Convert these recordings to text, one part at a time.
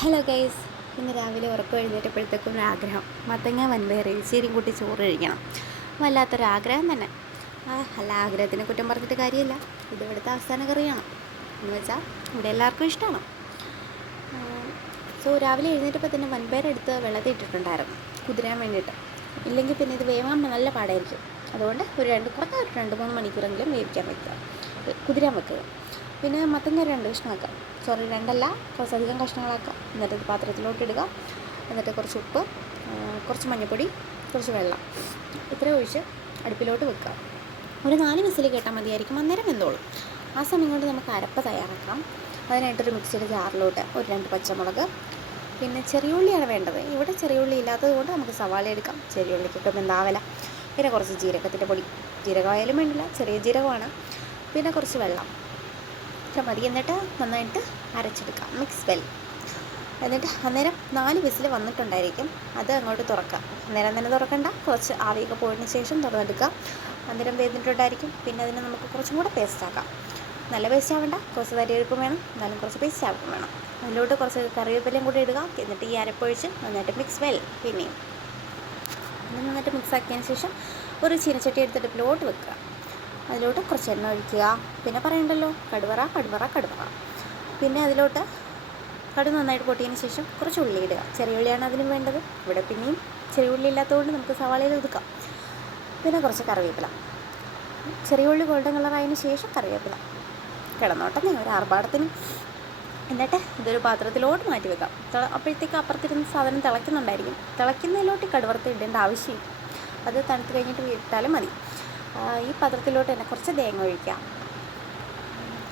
Hello guys, ഇന്ന് രാവിലെ ഉറക്കം എഴുന്നേറ്റപ്പോഴത്തേക്കും ഒരു ആഗ്രഹം മത്തങ്ങ വൻപയർ എരിശ്ശേരിയും കൂട്ടി ചോറ് കഴിക്കണം. വല്ലാത്തൊരാഗ്രഹം തന്നെ. അല്ല, ആഗ്രഹത്തിനെ കുറ്റം പറഞ്ഞിട്ട് കാര്യമില്ല. ഇത് ഇവിടുത്തെ അവസാന കറിയാണ് എന്ന് വെച്ചാൽ ഇവിടെ എല്ലാവർക്കും ഇഷ്ടമാണ്. രാവിലെ എഴുന്നേറ്റപ്പോൾ തന്നെ വൻപയർ എടുത്ത് വെള്ളത്തിൽ ഇട്ടിട്ടുണ്ടായിരുന്നു കുതിരാൻ വേണ്ടിയിട്ട്. ഇല്ലെങ്കിൽ പിന്നെ ഇത് വേവാൻ നല്ല പാടായിരിക്കും. അതുകൊണ്ട് ഒരു 2-3 മണിക്കൂറെങ്കിലും വേവിക്കാൻ വെക്കുക, കുതിരാൻ വെക്കുക. പിന്നെ മത്തങ്ങ 2 കഷ്ണമാക്കുക. സോറി, 2 കുറച്ചധികം കഷ്ണങ്ങളാക്കുക. എന്നിട്ട് പാത്രത്തിലോട്ട് ഇടുക. എന്നിട്ട് കുറച്ച് ഉപ്പ്, കുറച്ച് മഞ്ഞൾപ്പൊടി, കുറച്ച് വെള്ളം ഇത്രയും ഒഴിച്ച് അടുപ്പിലോട്ട് വെക്കുക. ഒരു 4 വിസിൽ കേട്ടാൽ മതിയായിരിക്കും, അന്നേരം വെന്തോളും. ആ സമയം കൊണ്ട് നമുക്ക് അരപ്പ് തയ്യാറാക്കാം. അതിനായിട്ടൊരു മിക്സിയുടെ ജാറിലോട്ട് ഒരു 2 പച്ചമുളക്, പിന്നെ ചെറിയ ഉള്ളിയാണ് വേണ്ടത്. ഇവിടെ ചെറിയ ഉള്ളി ഇല്ലാത്തത് കൊണ്ട് നമുക്ക് സവാള എടുക്കാം. ചെറിയ ഉള്ളിക്കൊക്കെ എന്താവില്ല. പിന്നെ കുറച്ച് ജീരകത്തിൻ്റെ പൊടി, ജീരകമായാലും വേണ്ടില്ല, ചെറിയ ജീരകമാണ്. പിന്നെ കുറച്ച് വെള്ളം, ഇത്ര മതി. എന്നിട്ട് നന്നായിട്ട് അരച്ചെടുക്കാം, മിക്സ് വെൽ. എന്നിട്ട് അന്നേരം 4 വിസിൽ വന്നിട്ടുണ്ടായിരിക്കും. അത് അങ്ങോട്ട് തുറക്കാം. അന്നേരം തന്നെ തുറക്കണ്ട, കുറച്ച് ആവിയൊക്കെ പോയതിന് ശേഷം തുറന്നെടുക്കുക. അന്നേരം വേദിട്ടുണ്ടായിരിക്കും. പിന്നെ അതിനെ നമുക്ക് കുറച്ചും കൂടെ പേസ്റ്റ് ആക്കാം. നല്ല പേസ്റ്റ് ആവേണ്ട, കുറച്ച് തരിയെടുപ്പും വേണം, എന്നാലും കുറച്ച് പേസ്റ്റ് ആവും വേണം. അതിലോട്ട് കുറച്ച് കറിവേപ്പിലയും കൂടി ഇടുക. എന്നിട്ട് ഈ അരപ്പൊഴിച്ച് നന്നായിട്ട് മിക്സ് വെൽ. പിന്നെയും നന്നായിട്ട് മിക്സ് ആക്കിയതിന് ശേഷം ഒരു ചീനച്ചട്ടി എടുത്തിട്ട് അടുപ്പിലോട്ട് വെക്കുക. അതിലോട്ട് കുറച്ച് എണ്ണ ഒഴിക്കുക. പിന്നെ പറയണ്ടല്ലോ, കടുവറ. പിന്നെ അതിലോട്ട് കടുക് നന്നായിട്ട് പൊട്ടിയതിന് ശേഷം കുറച്ച് ഉള്ളി ഇടുക. ചെറിയ ഉള്ളിയാണ് അതിന് വേണ്ടത്. ഇവിടെ പിന്നെയും ചെറിയ ഉള്ളി ഇല്ലാത്തതുകൊണ്ട് നമുക്ക് സവാളയിൽ ഒതുക്കാം. പിന്നെ കുറച്ച് കറിവേപ്പില, ചെറിയ ഉള്ളി ഗോൾഡൻ കളറായതിന് ശേഷം കറിവേപ്പില കിടന്നോട്ടെ ഒരു ആർഭാടത്തിന്. എന്നിട്ട് ഇതൊരു പാത്രത്തിലോട്ട് മാറ്റി വെക്കാം. അപ്പോഴത്തേക്ക് അപ്പുറത്തിരുന്ന് സാധനം തിളയ്ക്കുന്നുണ്ടായിരിക്കും. തിളയ്ക്കുന്നതിലോട്ട് കടുവറുത്ത് ഇടേണ്ട ആവശ്യമില്ല, അത് തണുത്ത് കഴിഞ്ഞിട്ട് ഇട്ടാലും മതി. ഈ പാത്രത്തിലോട്ട് തന്നെ കുറച്ച് തേങ്ങ ഒഴിക്കാം.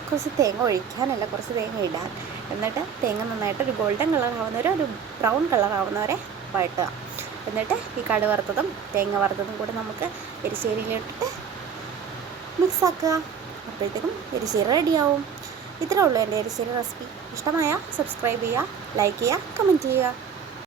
കുറച്ച് തേങ്ങ ഇടാൻ. എന്നിട്ട് തേങ്ങ നന്നായിട്ട് ഒരു ഗോൾഡൻ കളറാവുന്നവരെ, ഒരു ബ്രൗൺ കളറാവുന്നവരെ വഴട്ടുക. എന്നിട്ട് ഈ കടുക് വറുത്തതും തേങ്ങ വറുത്തതും കൂടെ നമുക്ക് എരിശ്ശേരിയിലിട്ടിട്ട് മിക്സാക്കുക. അപ്പോഴത്തേക്കും എരിശ്ശേരി റെഡിയാവും. ഇത്രേ ഉള്ളൂ എൻ്റെ എരിശ്ശേരി റെസിപ്പി. ഇഷ്ടമായ സബ്സ്ക്രൈബ് ചെയ്യുക, ലൈക്ക് ചെയ്യുക, കമൻറ്റ് ചെയ്യുക.